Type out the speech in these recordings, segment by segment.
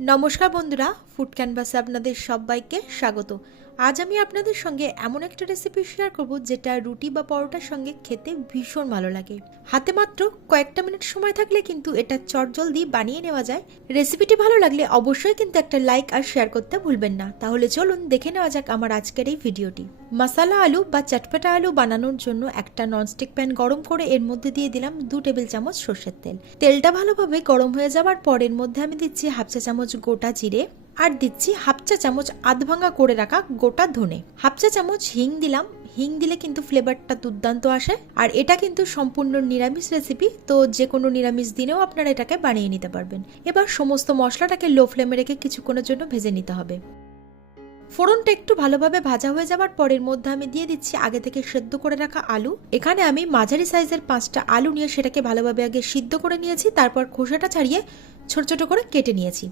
নমস্কার বন্ধুরা, ফুড ক্যানভাসে আপনাদের সবাইকে স্বাগত। আজ আমি আপনাদের সঙ্গে এমন একটা রেসিপি শেয়ার করব যেটা রুটি বা পরোটার সঙ্গে খেতে ভীষণ ভালো লাগে। হাতে মাত্র কয়েকটা মিনিট সময় থাকলে কিন্তু এটা চটজলদি বানিয়ে নেওয়া যায়। রেসিপিটি ভালো লাগলে অবশ্যই কিন্তু একটা লাইক আর শেয়ার করতে ভুলবেন না। তাহলে চলুন দেখে নেওয়া যাক আমার আজকের এই ভিডিওটি। মশলা আলু বা চটপটা আলু বানানোর জন্য একটা ননস্টিক প্যান গরম করে এর মধ্যে দিয়ে দিলাম 2 টেবিল চামচ সর্ষের তেল। তেলটা ভালোভাবে গরম হয়ে যাওয়ার পর এর মধ্যে আমি দিচ্ছি হাফ চা চামচ গোটা জিরে আর দিচ্ছি হাফ চা চামচ আধ ভাঙা করে রাখা গোটা ধনে। হাফ চা চামচ হিং দিলাম। হিং দিলে কিন্তু ফ্লেভারটা দুর্দান্ত আসে। আর এটা কিন্তু সম্পূর্ণ নিরামিষ রেসিপি, তো যে কোনো নিরামিষ দিনেও আপনারা এটাকে বানিয়ে নিতে পারবেন। এবার সমস্ত মশলাটাকে লো ফ্লেমে রেখে কিছুক্ষণের জন্য ভেজে নিতে হবে। ফোড়নটা একটু ভালোভাবে ভাজা হয়ে যাবার পরের মধ্যে আমি দিয়ে দিচ্ছি আগে থেকে সেদ্ধ করে রাখা আলু। এখানে আমি মাঝারি সাইজের 5টা আলু নিয়ে সেটাকে ভালোভাবে আগে সিদ্ধ করে নিয়েছি, তারপর খোসাটা ছাড়িয়ে ছোট ছোট করে কেটে নিয়েছি।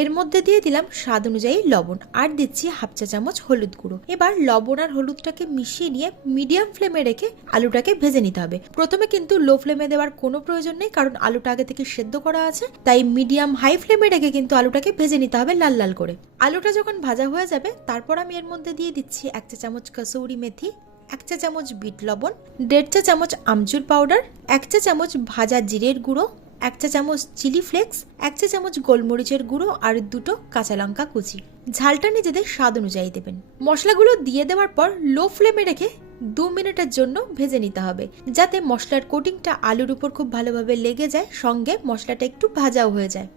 এর মধ্যে দিয়ে দিলাম স্বাদ অনুযায়ী লবণ আর দিচ্ছি হাফ চা চামচ হলুদ গুঁড়ো। এবার লবণ আর হলুদটাকে মিশিয়ে নিয়ে মিডিয়াম ফ্লেমে রেখে আলুটাকে ভেজে নিতে হবে। প্রথমে কিন্তু লো ফ্লেমে দেওয়ার কোনো প্রয়োজন নেই, কারণ আলুটা আগে থেকে সেদ্ধ করা আছে। তাই মিডিয়াম হাই ফ্লেমে রেখে কিন্তু আলুটাকে ভেজে নিতে হবে লাল লাল করে। আলুটা যখন ভাজা হয়ে যাবে তারপর আমি এর মধ্যে দিয়ে দিচ্ছি 1 চা চামচ কসুরি মেথি, 1 চা চামচ বিট লবণ, 1.5 চা চামচ আমচুর পাউডার, 1 চা চামচ ভাজা জিরের গুঁড়ো, 1 চা চামচ চিলি ফ্লেক্স, 1 চা চামচ গোলমরিচের গুঁড়ো আর 2টো কাঁচা লঙ্কা কুচি। ঝালটা নিজেদের স্বাদ অনুযায়ী দেবেন। মশলাগুলো দিয়ে দেওয়ার পর লো ফ্লেমে রেখে 2 মিনিটের জন্য ভেজে নিতে হবে, যাতে মশলার কোটিংটা আলুর উপর খুব ভালোভাবে লেগে যায়, সঙ্গে মশলাটা একটু ভাজাও হয়ে যায়।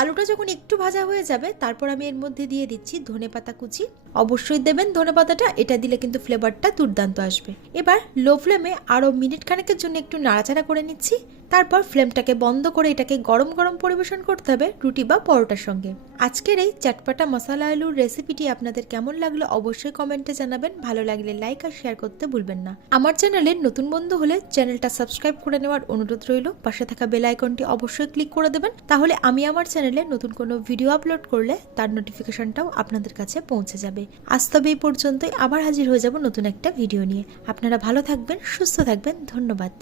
আলুটা যখন একটু ভাজা হয়ে যাবে তারপর আমি এর মধ্যে দিয়ে দিচ্ছি ধনেপাতা কুচি। অবশ্যই দেবেন ধনেপাতাটা, এটা দিলে কিন্তু ফ্লেভারটা দুর্দান্ত আসবে। এবার লো ফ্লেমে আরো মিনিট খানেকের জন্য একটু নাড়াচাড়া করে নিচ্ছি। তারপর ফ্লেমটাকে বন্ধ করে এটাকে গরম গরম পরিবেশন করতে হবে রুটি বা পরোটার সঙ্গে। আজকের এই চটপটা মশলা আলুর রেসিপিটি আপনাদের কেমন লাগলো অবশ্যই কমেন্টে জানাবেন। ভালো লাগলে লাইক আর শেয়ার করতে ভুলবেন না। আমার চ্যানেলের নতুন বন্ধু হলে চ্যানেলটা সাবস্ক্রাইব করে নেওয়ার অনুরোধ রইল। পাশে থাকা বেল আইকনটি অবশ্যই ক্লিক করে দেবেন, তাহলে আমি আমার চ্যানেলে নতুন কোনো ভিডিও আপলোড করলে তার নোটিফিকেশনটাও আপনাদের কাছে পৌঁছে যাবে। আজ তবে এই পর্যন্তই, আবার হাজির হয়ে যাব নতুন একটা ভিডিও নিয়ে। আপনারা ভালো থাকবেন, সুস্থ থাকবেন। ধন্যবাদ।